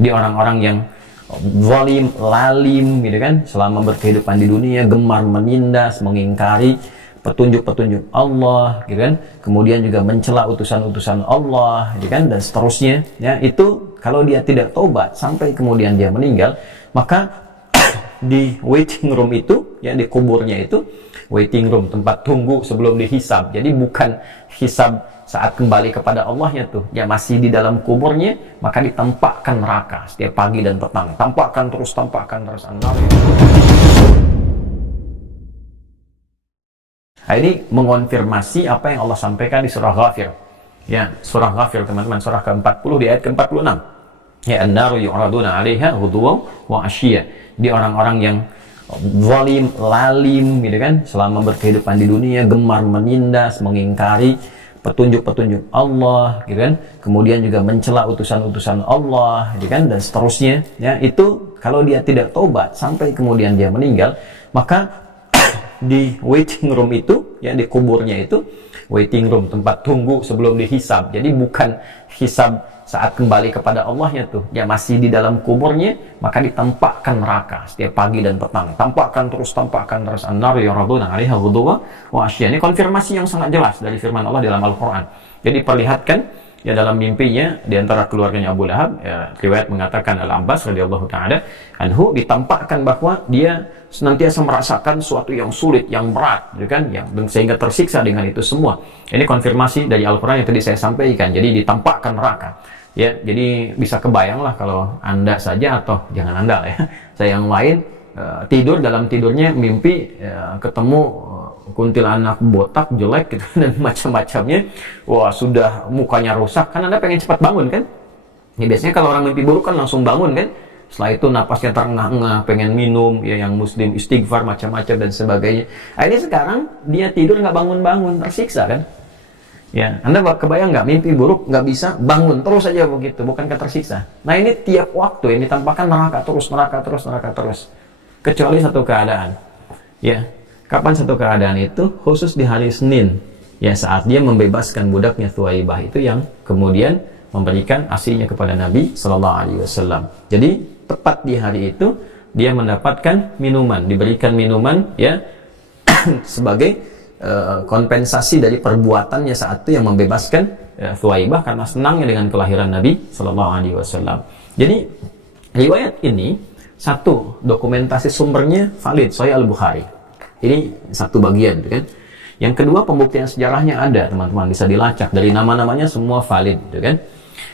di orang-orang yang zalim, lalim gitu kan, selama berkehidupan di dunia gemar menindas, mengingkari petunjuk-petunjuk Allah gitu kan, kemudian juga mencela utusan-utusan Allah gitu kan, dan seterusnya ya. Itu kalau dia tidak tobat sampai kemudian dia meninggal, maka di waiting room itu ya, di kuburnya itu, waiting room tempat tunggu sebelum dihisab, jadi bukan hisab saat kembali kepada Allahnya tuh ya, masih di dalam kuburnya, maka ditampakkan neraka setiap pagi dan petang, tampakkan terus an-nar. Nah, ini mengonfirmasi apa yang Allah sampaikan di surah Ghafir ya, surah Ghafir teman-teman, surah ke-40 di ayat ke-46 ya, an-naru yu'raduna 'alaiha ghuduwan wa 'ashiyya, di orang-orang yang zalim, lalim gitu kan, selama berkehidupan di dunia gemar menindas, mengingkari petunjuk-petunjuk Allah gitu kan, kemudian juga mencela utusan-utusan Allah gitu kan, dan seterusnya ya. Itu kalau dia tidak tobat sampai kemudian dia meninggal, maka di waiting room itu ya, di kuburnya itu, waiting room tempat tunggu sebelum dihisab, jadi bukan hisab saat kembali kepada Allahnya tuh ya, masih di dalam kuburnya, maka ditampakkan neraka setiap pagi dan petang, tampakkan terus an-nar yu'raduna 'alaiha ghuduwan wa 'ashiyya. Ini konfirmasi yang sangat jelas dari firman Allah dalam Al-Quran. Jadi perlihatkan ya, dalam mimpinya di antara keluarganya Abu Lahab ya, riwayat mengatakan Al-Abbas radhiyallahu ta'ala anhu ditampakkan bahwa dia senantiasa merasakan sesuatu yang sulit, yang berat gitu kan, yang sehingga tersiksa dengan itu semua. Ini konfirmasi dari Al-Quran yang tadi saya sampaikan. Jadi ditampakkan neraka ya, jadi bisa kebayang lah kalau Anda saja, atau jangan Anda ya, saya yang lain tidur, dalam tidurnya mimpi ketemu kuntilanak botak jelek gitu dan macam-macamnya, wah sudah mukanya rusak, kan Anda pengen cepat bangun kan ya, biasanya kalau orang mimpi buruk kan langsung bangun kan, setelah itu napasnya terengah-engah, pengen minum ya, yang muslim istighfar macam-macam dan sebagainya. Nah, ini sekarang dia tidur nggak bangun-bangun, tersiksa kan ya. Anda kebayang nggak, mimpi buruk nggak bisa bangun terus saja begitu, bukankah tersiksa? Nah, ini tiap waktu ini tampakkan neraka terus, kecuali satu keadaan ya. Kapan satu keadaan itu? Khusus di hari Senin ya, saat dia membebaskan budaknya Thuwaibah itu, yang kemudian memberikan ASI-nya kepada Nabi Sallallahu Alaihi Wasallam. Jadi tepat di hari itu dia mendapatkan minuman, diberikan minuman ya sebagai kompensasi dari perbuatannya saat itu yang membebaskan Thuwaibah, karena senangnya dengan kelahiran Nabi Sallallahu Alaihi Wasallam. Jadi riwayat ini, satu, dokumentasi sumbernya valid, Sahih Al-Bukhari. Ini satu bagian kan. Yang kedua, pembuktian sejarahnya ada teman-teman, bisa dilacak dari nama-namanya semua valid kan.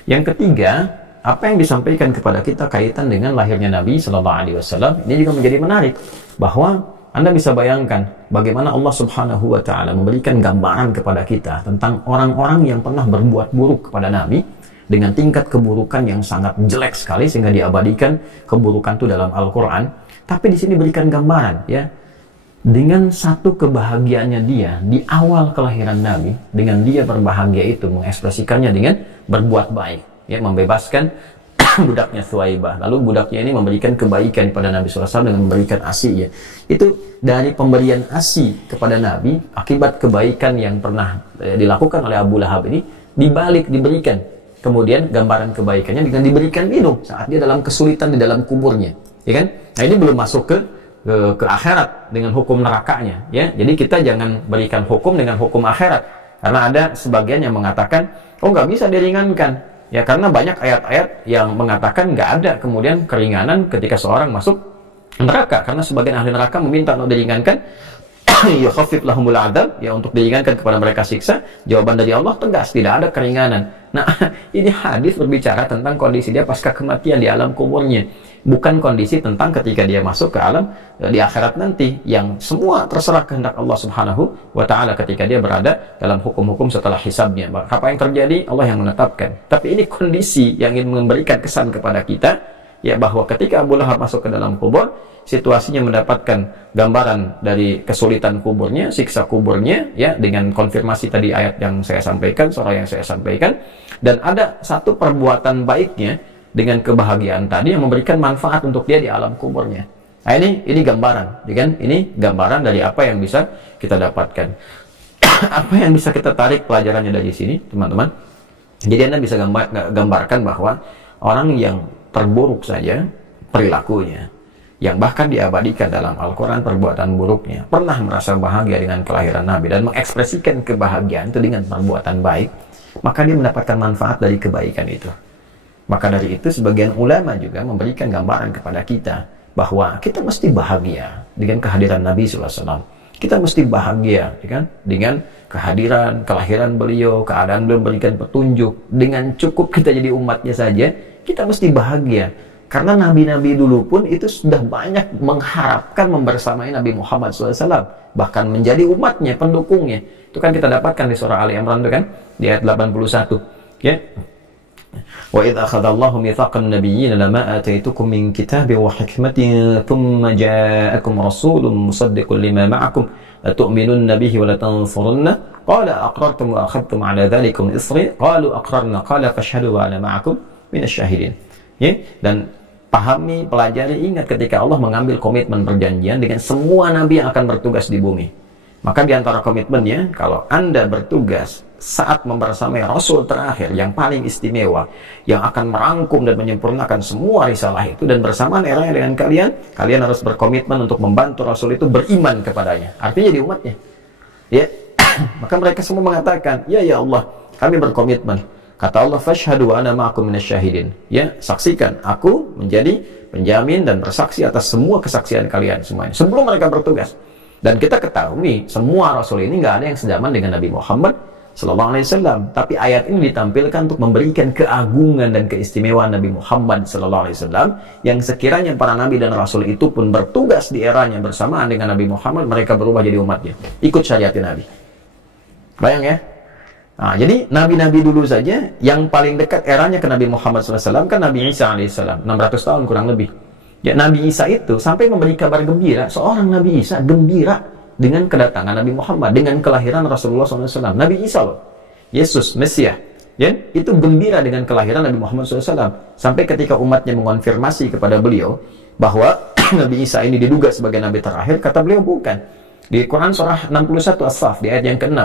Yang ketiga, apa yang disampaikan kepada kita kaitan dengan lahirnya Nabi Sallallahu Alaihi Wasallam ini juga menjadi menarik, bahwa Anda bisa bayangkan bagaimana Allah Subhanahu wa Ta'ala memberikan gambaran kepada kita tentang orang-orang yang pernah berbuat buruk kepada Nabi dengan tingkat keburukan yang sangat jelek sekali, sehingga diabadikan keburukan itu dalam Al-Quran. Tapi di sini berikan gambaran ya, dengan satu kebahagiaannya dia di awal kelahiran Nabi, dengan dia berbahagia itu mengekspresikannya dengan berbuat baik ya, membebaskan budaknya Thuwaibah. Lalu budaknya ini memberikan kebaikan kepada Nabi SAW dengan memberikan ASI ya. Itu dari pemberian ASI kepada Nabi akibat kebaikan yang pernah dilakukan oleh Abu Lahab ini, dibalik diberikan kemudian gambaran kebaikannya dengan diberikan minum saat dia dalam kesulitan di dalam kuburnya ya kan. Nah, ini belum masuk ke akhirat dengan hukum nerakanya ya. Jadi kita jangan berikan hukum dengan hukum akhirat, karena ada sebagian yang mengatakan oh nggak bisa diringankan ya, karena banyak ayat-ayat yang mengatakan nggak ada kemudian keringanan ketika seorang masuk neraka, karena sebagian ahli neraka meminta untuk diringankan ya, khafif lahumul adab ya, untuk diringankan kepada mereka siksa. Jawaban dari Allah tegas, tidak ada keringanan. Nah, ini hadis berbicara tentang kondisi dia pasca kematian di alam kuburnya, bukan kondisi tentang ketika dia masuk ke alam di akhirat nanti, yang semua terserah kehendak Allah Subhanahu wa Ta'ala ketika dia berada dalam hukum-hukum setelah hisabnya. Apa yang terjadi Allah yang menetapkan. Tapi ini kondisi yang ingin memberikan kesan kepada kita ya, bahwa ketika Abu Lahab masuk ke dalam kubur, situasinya mendapatkan gambaran dari kesulitan kuburnya, siksa kuburnya ya, dengan konfirmasi tadi ayat yang saya sampaikan, surah yang saya sampaikan, dan ada satu perbuatan baiknya dengan kebahagiaan tadi yang memberikan manfaat untuk dia di alam kuburnya. Nah, ini gambaran, ya kan? Ini gambaran dari apa yang bisa kita dapatkan. Apa yang bisa kita tarik pelajarannya dari sini, teman-teman? Jadi Anda bisa gambarkan bahwa orang yang terburuk saja perilakunya, yang bahkan diabadikan dalam Al-Quran perbuatan buruknya, pernah merasa bahagia dengan kelahiran Nabi dan mengekspresikan kebahagiaan itu dengan perbuatan baik, maka dia mendapatkan manfaat dari kebaikan itu. Maka dari itu sebagian ulama juga memberikan gambaran kepada kita bahwa kita mesti bahagia dengan kehadiran Nabi SAW. Kita mesti bahagia dengan kehadiran, kelahiran beliau, keadaan beliau memberikan petunjuk. Dengan cukup kita jadi umatnya saja, kita mesti bahagia. Karena nabi-nabi dulu pun itu sudah banyak mengharapkan membersamai Nabi Muhammad SAW, bahkan menjadi umatnya, pendukungnya. Itu kan kita dapatkan di surah Ali Imran itu kan, di ayat 81. Ya. Wa idz akhadallahu mitsaqan nabiyyin lama ataitukum min kitabin wa hikmatin thumma ja'akum rasulun musaddiqun lima ma'akum latu'minunna bihi wa latansurunna qala aqrartum wa akhadtum 'ala dhalikum isri qalu aqrarna qala fashhadu wa ana ma'akum minasyahidin. Ya, dan pahami, pelajari, ingat ketika Allah mengambil komitmen perjanjian dengan semua nabi yang akan bertugas di bumi. Maka di antara komitmennya, kalau Anda bertugas saat membersamai Rasul terakhir yang paling istimewa, yang akan merangkum dan menyempurnakan semua risalah itu, dan bersamaan eranya dengan kalian harus berkomitmen untuk membantu Rasul itu beriman kepadanya. Artinya jadi umatnya. Ya, maka mereka semua mengatakan, ya Allah, kami berkomitmen. Kata Allah, fashhadu wa ana ma'akum minasyahidin. Ya, saksikan, aku menjadi penjamin dan bersaksi atas semua kesaksian kalian semuanya. Sebelum mereka bertugas. Dan kita ketahui, semua Rasul ini nggak ada yang sejaman dengan Nabi Muhammad SAW. Tapi ayat ini ditampilkan untuk memberikan keagungan dan keistimewaan Nabi Muhammad SAW, yang sekiranya para Nabi dan Rasul itu pun bertugas di eranya bersamaan dengan Nabi Muhammad, mereka berubah jadi umatnya. Ikut syariat Nabi. Bayang ya? Nah, jadi nabi-nabi dulu saja yang paling dekat eranya ke Nabi Muhammad SAW kan Nabi Isa alaihissalam, 600 tahun kurang lebih. Ya, Nabi Isa itu sampai memberi kabar gembira, seorang Nabi Isa gembira dengan kedatangan Nabi Muhammad, dengan kelahiran Rasulullah SAW. Nabi Isa loh, Yesus, Mesias, ya, itu gembira dengan kelahiran Nabi Muhammad SAW. Sampai ketika umatnya mengonfirmasi kepada beliau bahwa Nabi Isa ini diduga sebagai Nabi terakhir, kata beliau bukan. Di Quran surah 61 As-Saff di ayat yang ke-6,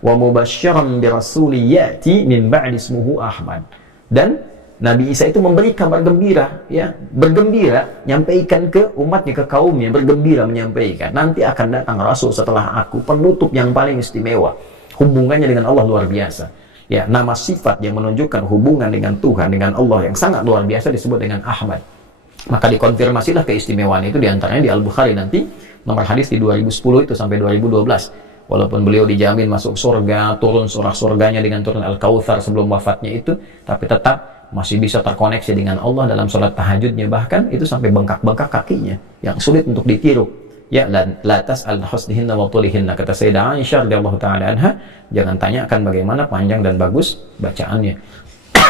wa mubasysyiran bi rasulin ya'ti min ba'di ismuhu Ahmad. Dan Nabi Isa itu memberi kabar gembira, ya, bergembira, nyampaikan ke umatnya, ke kaumnya, bergembira menyampaikan, nanti akan datang Rasul setelah aku, penutup yang paling istimewa, hubungannya dengan Allah luar biasa. Ya, nama sifat yang menunjukkan hubungan dengan Tuhan, dengan Allah yang sangat luar biasa disebut dengan Ahmad. Maka dikonfirmasilah keistimewaan itu diantaranya di Al-Bukhari nanti, nomor hadis di 2010 itu sampai 2012. Walaupun beliau dijamin masuk surga, turun surah surganya dengan turun Al-Kautsar sebelum wafatnya itu, tapi tetap masih bisa terkoneksi dengan Allah dalam sholat tahajudnya, bahkan itu sampai bengkak-bengkak kakinya yang sulit untuk ditiru. Ya, la tas'al husnihinna wa tulihinna, kata Sayyidah Aisyah radhiyallahu taala anha, jangan tanyakan bagaimana panjang dan bagus bacaannya.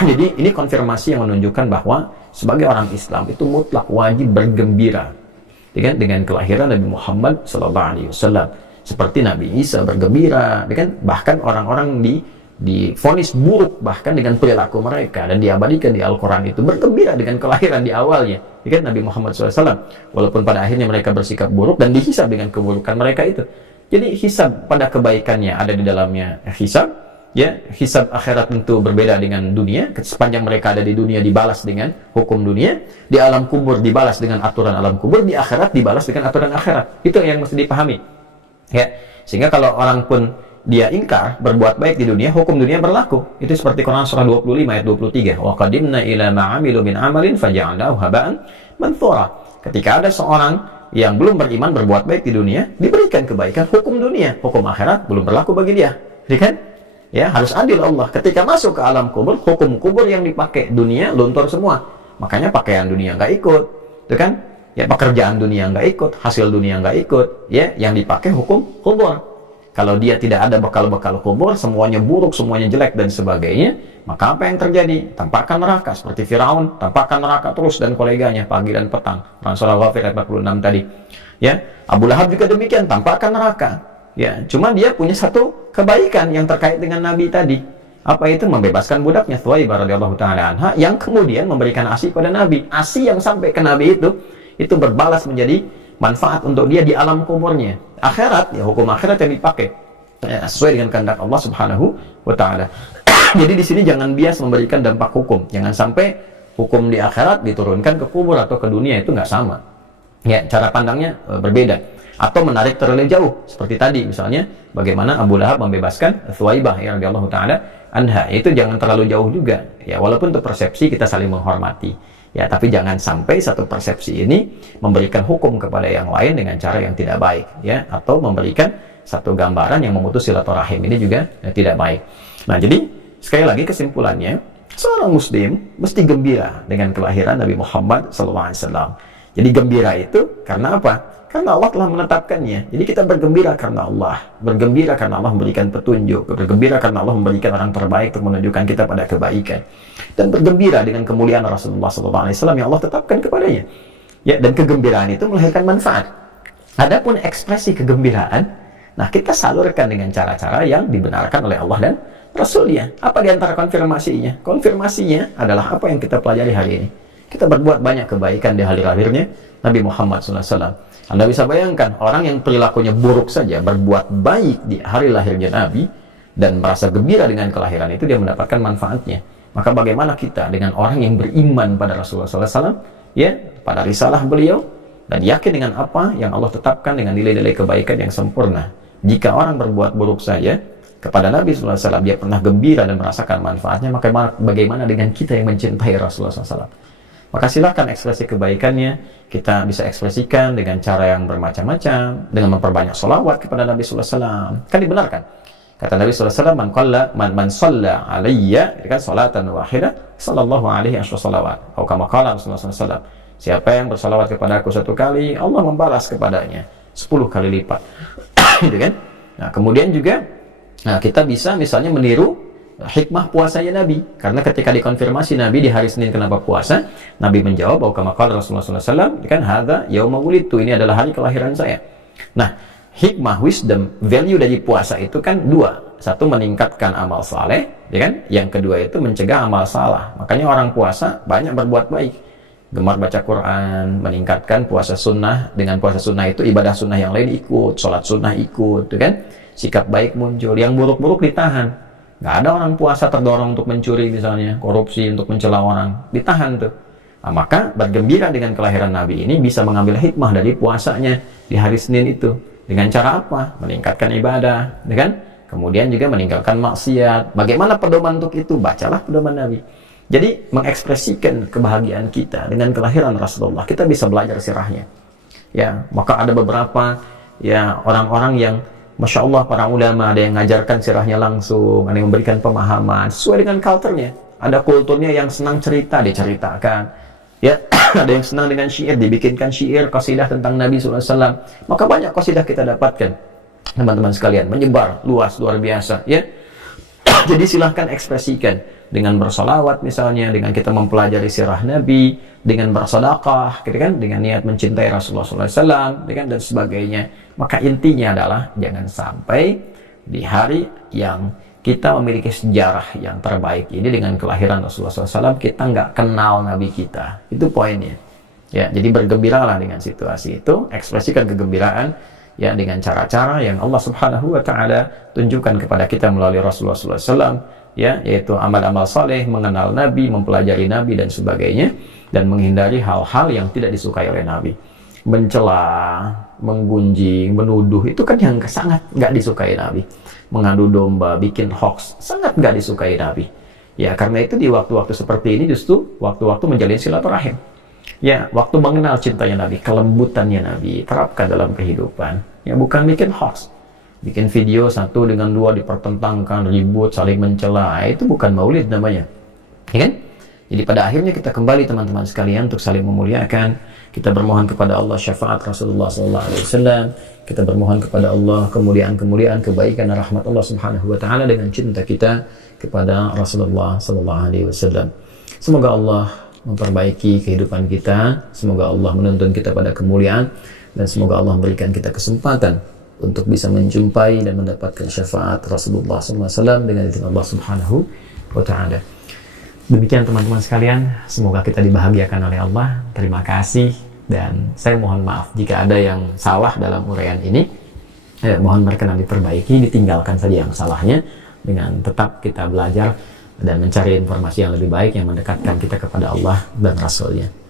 Jadi ini konfirmasi yang menunjukkan bahwa sebagai orang Islam itu mutlak wajib bergembira dengan kelahiran Nabi Muhammad SAW. Seperti Nabi Isa bergembira, bahkan orang-orang divonis buruk bahkan dengan perilaku mereka, dan diabadikan di Al-Quran itu bergembira dengan kelahiran di awalnya, Nabi Muhammad SAW. Walaupun pada akhirnya mereka bersikap buruk dan dihisab dengan keburukan mereka itu. Jadi hisab pada kebaikannya ada di dalamnya hisab. Ya, hisab akhirat tentu berbeda dengan dunia. Sepanjang mereka ada di dunia dibalas dengan hukum dunia, di alam kubur dibalas dengan aturan alam kubur, di akhirat dibalas dengan aturan akhirat. Itu yang mesti dipahami. Ya, sehingga kalau orang pun dia ingkar berbuat baik di dunia, hukum dunia berlaku. Itu seperti Quran surah 25 ayat 23. Wa qadimna ila ma 'amilu min 'amalin faja'alnahu haba'an manthura. Ketika ada seorang yang belum beriman berbuat baik di dunia, diberikan kebaikan hukum dunia, hukum akhirat belum berlaku bagi dia. Ya, harus adil Allah. Ketika masuk ke alam kubur, hukum kubur yang dipakai dunia luntur semua. Makanya pakaian dunia nggak ikut, itu kan? Ya, pekerjaan dunia nggak ikut, hasil dunia nggak ikut. Ya, yang dipakai hukum kubur. Kalau dia tidak ada bekal-bekal kubur, semuanya buruk, semuanya jelek dan sebagainya, maka apa yang terjadi? Tampakkan neraka seperti Firaun, tampakkan neraka terus dan koleganya pagi dan petang. Quran surah Ghafir ayat 46 tadi. Ya, Abu Lahab juga demikian, tampakkan neraka. Ya, cuma dia punya satu kebaikan yang terkait dengan Nabi tadi. Apa itu? Membebaskan budaknya Thuwaibah radhiyallahu taala anha, yang kemudian memberikan ASI pada Nabi. ASI yang sampai ke Nabi itu berbalas menjadi manfaat untuk dia di alam kuburnya. Akhirat, ya hukum akhirat yang dipakai ya, sesuai dengan kehendak Allah Subhanahu wa taala. Jadi di sini jangan bias memberikan dampak hukum. Jangan sampai hukum di akhirat diturunkan ke kubur atau ke dunia itu nggak sama. Ya, cara pandangnya berbeda. Atau menarik terlalu jauh, seperti tadi misalnya bagaimana Abu Lahab membebaskan Thuwaibah ya radhiyallahu taala anha. Itu jangan terlalu jauh juga. Ya, walaupun untuk persepsi kita saling menghormati. Ya, tapi jangan sampai satu persepsi ini memberikan hukum kepada yang lain dengan cara yang tidak baik, ya, atau memberikan satu gambaran yang memutus silaturahim. Ini juga tidak baik. Nah, jadi sekali lagi kesimpulannya, seorang muslim mesti gembira dengan kelahiran Nabi Muhammad SAW. Jadi gembira itu karena apa? Karena Allah telah menetapkannya. Jadi kita bergembira karena Allah. Bergembira karena Allah memberikan petunjuk. Bergembira karena Allah memberikan orang terbaik untuk menunjukkan kita pada kebaikan. Dan bergembira dengan kemuliaan Rasulullah SAW yang Allah tetapkan kepadanya. Ya, dan kegembiraan itu melahirkan manfaat. Adapun ekspresi kegembiraan, nah kita salurkan dengan cara-cara yang dibenarkan oleh Allah dan Rasulnya. Apa di antara konfirmasinya? Konfirmasinya adalah apa yang kita pelajari hari ini. Kita berbuat banyak kebaikan di hari lahirnya Nabi Muhammad SAW. Anda bisa bayangkan, orang yang perilakunya buruk saja berbuat baik di hari lahirnya Nabi dan merasa gembira dengan kelahiran itu, dia mendapatkan manfaatnya. Maka bagaimana kita dengan orang yang beriman pada Rasulullah SAW, ya, pada risalah beliau, dan yakin dengan apa yang Allah tetapkan dengan nilai-nilai kebaikan yang sempurna. Jika orang berbuat buruk saja kepada Nabi SAW, dia pernah gembira dan merasakan manfaatnya, maka bagaimana dengan kita yang mencintai Rasulullah SAW? Maka silakan ekspresi kebaikannya kita bisa ekspresikan dengan cara yang bermacam-macam, dengan memperbanyak sholawat kepada Nabi SAW. Kan dibenarkan. Kata Nabi SAW, man shalla alayya, kan salatan wahidah, sallallahu alaihi wasallam. Atau kama qala Rasulullah SAW. Siapa yang bersalawat kepada aku satu kali, Allah membalas kepadanya 10 kali lipat. Gitu kan? Nah, kemudian juga kita bisa misalnya meniru hikmah puasanya Nabi, karena ketika dikonfirmasi Nabi di hari Senin kenapa puasa, Nabi menjawab bahwa kama qala Rasulullah SAW, kan hadza yauma wulidtu, ini adalah hari kelahiran saya. Nah, hikmah, wisdom, value dari puasa itu kan dua. Satu, meningkatkan amal saleh, ya kan? Yang kedua itu mencegah amal salah. Makanya orang puasa banyak berbuat baik, gemar baca Quran, meningkatkan puasa sunnah. Dengan puasa sunnah itu ibadah sunnah yang lain ikut, sholat sunnah ikut, tuh kan? Sikap baik muncul, yang buruk-buruk ditahan. Nggak ada orang puasa terdorong untuk mencuri misalnya, korupsi, untuk mencela orang, ditahan tuh. Nah, maka bergembira dengan kelahiran Nabi ini bisa mengambil hikmah dari puasanya di hari Senin itu. Dengan cara apa? Meningkatkan ibadah, ya kan? Kemudian juga meninggalkan maksiat. Bagaimana pedoman untuk itu? Bacalah pedoman Nabi. Jadi mengekspresikan kebahagiaan kita dengan kelahiran Rasulullah, kita bisa belajar sirahnya. Ya, maka ada beberapa ya orang-orang yang Masya Allah, para ulama ada yang mengajarkan sirahnya langsung, ada yang memberikan pemahaman sesuai dengan kulturnya. Ada kulturnya yang senang cerita, diceritakan. Ya, ada yang senang dengan syair, dibikinkan syair, qasidah tentang Nabi SAW. Maka banyak qasidah kita dapatkan, teman-teman sekalian, menyebar luas, luar biasa. Ya, jadi silahkan ekspresikan dengan bersolawat misalnya, dengan kita mempelajari sirah Nabi, dengan bersedekah, gitu kan, dengan niat mencintai Rasulullah SAW, kan, dan sebagainya. Maka intinya adalah jangan sampai di hari yang kita memiliki sejarah yang terbaik ini dengan kelahiran Rasulullah SAW, kita nggak kenal Nabi kita. Itu poinnya. Ya, jadi bergembiralah dengan situasi itu, ekspresikan kegembiraan ya dengan cara-cara yang Allah Subhanahu wa taala tunjukkan kepada kita melalui Rasulullah SAW, ya, yaitu amal-amal saleh, mengenal Nabi, mempelajari Nabi dan sebagainya, dan menghindari hal-hal yang tidak disukai oleh Nabi. Mencela, menggunjing, menuduh, itu kan yang sangat nggak disukai Nabi. Mengadu domba, bikin hoax, sangat nggak disukai Nabi. Ya, karena itu di waktu-waktu seperti ini justru waktu-waktu menjalin silaturahim. Ya, waktu mengenal cintanya Nabi, kelembutannya Nabi, terapkan dalam kehidupan. Ya, bukan bikin hoax. Bikin video satu dengan dua dipertentangkan, ribut, saling mencela, itu bukan maulid namanya. Ya kan? Jadi pada akhirnya kita kembali teman-teman sekalian untuk saling memuliakan. Kita bermohon kepada Allah syafaat Rasulullah SAW. Kita bermohon kepada Allah kemuliaan-kemuliaan, kebaikan dan rahmat Allah Subhanahu wa taala dengan cinta kita kepada Rasulullah SAW. Semoga Allah memperbaiki kehidupan kita, semoga Allah menuntun kita pada kemuliaan, dan semoga Allah memberikan kita kesempatan untuk bisa menjumpai dan mendapatkan syafaat Rasulullah SAW dengan izin Allah Subhanahu wa taala. Demikian teman-teman sekalian, semoga kita dibahagiakan oleh Allah. Terima kasih, dan saya mohon maaf jika ada yang salah dalam uraian ini. Mohon berkenan diperbaiki, ditinggalkan saja yang salahnya, dengan tetap kita belajar dan mencari informasi yang lebih baik yang mendekatkan kita kepada Allah dan Rasul-Nya.